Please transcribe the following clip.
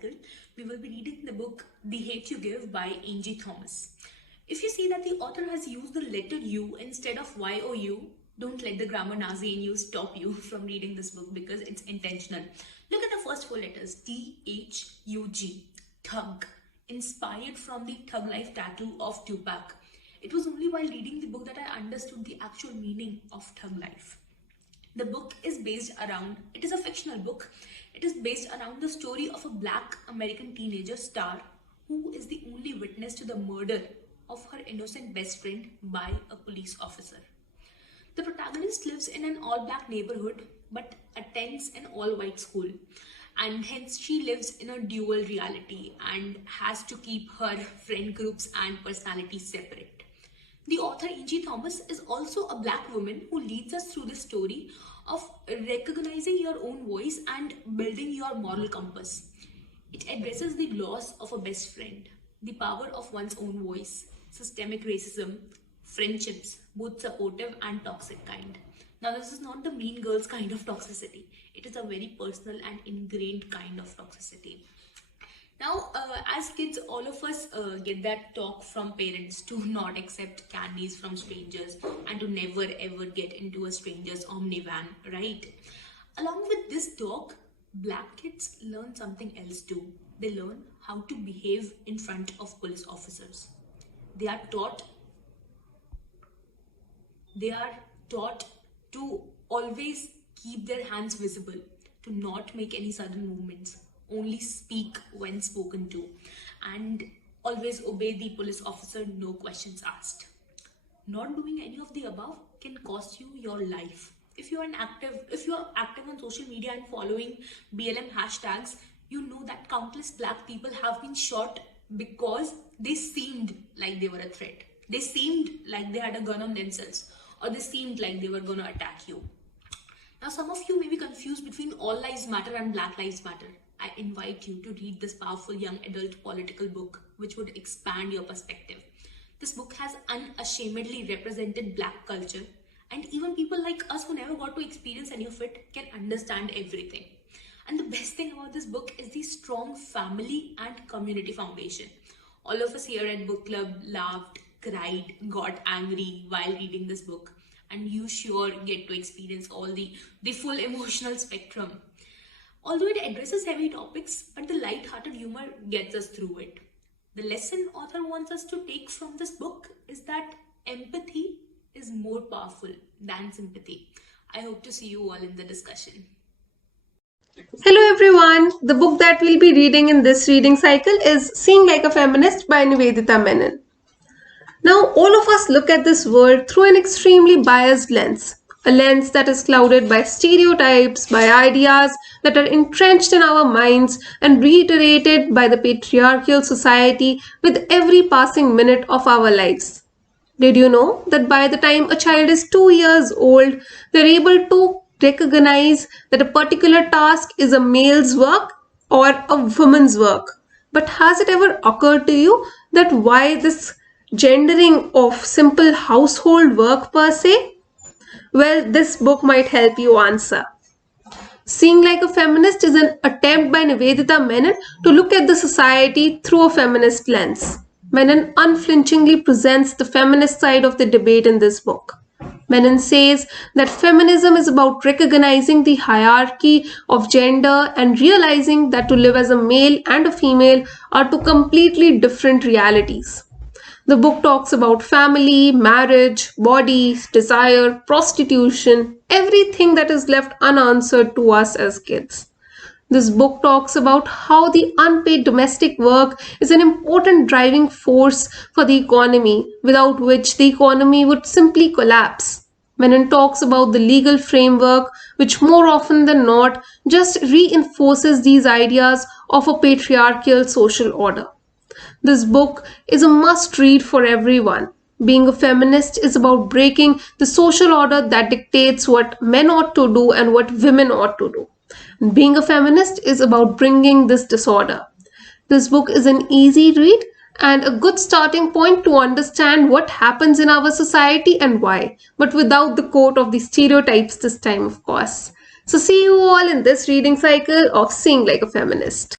cycle, we will be reading the book The Hate You Give by Angie Thomas. If you see that the author has used the letter U instead of Y or U, don't let the grammar Nazi in you stop you from reading this book because it's intentional. Look at the first four letters, T-H-U-G, Thug, inspired from the Thug Life tattoo of Tupac. It was only while reading the book that I understood the actual meaning of Thug Life. The book is based around, it is a fictional book, it is based around the story of a black American teenager, Star, who is the only witness to the murder of her innocent best friend by a police officer. The protagonist lives in an all-black neighborhood but attends an all-white school, and hence she lives in a dual reality and has to keep her friend groups and personalities separate. The author Angie Thomas is also a black woman who leads us through the story of recognizing your own voice and building your moral compass. It addresses the loss of a best friend, the power of one's own voice, systemic racism, friendships, both supportive and toxic kind. Now, this is not the mean girls kind of toxicity. It is a very personal and ingrained kind of toxicity. Now, as kids, all of us get that talk from parents to not accept candies from strangers and to never ever get into a stranger's Omni van, right? Along with this talk, black kids learn something else too. They learn how to behave in front of police officers. They are taught to always keep their hands visible, to not make any sudden movements, only speak when spoken to, and always obey the police officer, no questions asked. Not doing any of the above can cost you your life. If you are active on social media and following BLM hashtags, you know that countless black people have been shot because they seemed like they were a threat. They seemed like they had a gun on themselves, or they seemed like they were going to attack you. Now, some of you may be confused between All Lives Matter and Black Lives Matter. I invite you to read this powerful young adult political book, which would expand your perspective. This book has unashamedly represented black culture, and even people like us who never got to experience any of it can understand everything. And the best thing about this book is the strong family and community foundation. All of us here at Book Club laughed, cried, got angry while reading this book, and you sure get to experience all the full emotional spectrum. Although it addresses heavy topics, but the light-hearted humor gets us through it. The lesson author wants us to take from this book is that empathy is more powerful than sympathy. I hope to see you all in the discussion. Hello everyone, the book that we'll be reading in this reading cycle is Seeing Like a Feminist by Nivedita Menon. Now, all of us look at this world through an extremely biased lens, a lens that is clouded by stereotypes, by ideas that are entrenched in our minds and reiterated by the patriarchal society with every passing minute of our lives. Did you know that by the time a child is 2 years old, they're able to recognize that a particular task is a male's work or a woman's work? But has it ever occurred to you that why this gendering of simple household work per se? Well, this book might help you answer. Seeing Like a Feminist is an attempt by Nivedita Menon to look at the society through a feminist lens. Menon unflinchingly presents the feminist side of the debate in this book. Menon says that feminism is about recognizing the hierarchy of gender and realizing that to live as a male and a female are two completely different realities. The book talks about family, marriage, body, desire, prostitution, everything that is left unanswered to us as kids. This book talks about how the unpaid domestic work is an important driving force for the economy, without which the economy would simply collapse. Menon talks about the legal framework, which more often than not just reinforces these ideas of a patriarchal social order. This book is a must-read for everyone. Being a feminist is about breaking the social order that dictates what men ought to do and what women ought to do. And being a feminist is about bringing this disorder. This book is an easy read and a good starting point to understand what happens in our society and why, but without the quote of the stereotypes this time, of course. So see you all in this reading cycle of Seeing Like a Feminist.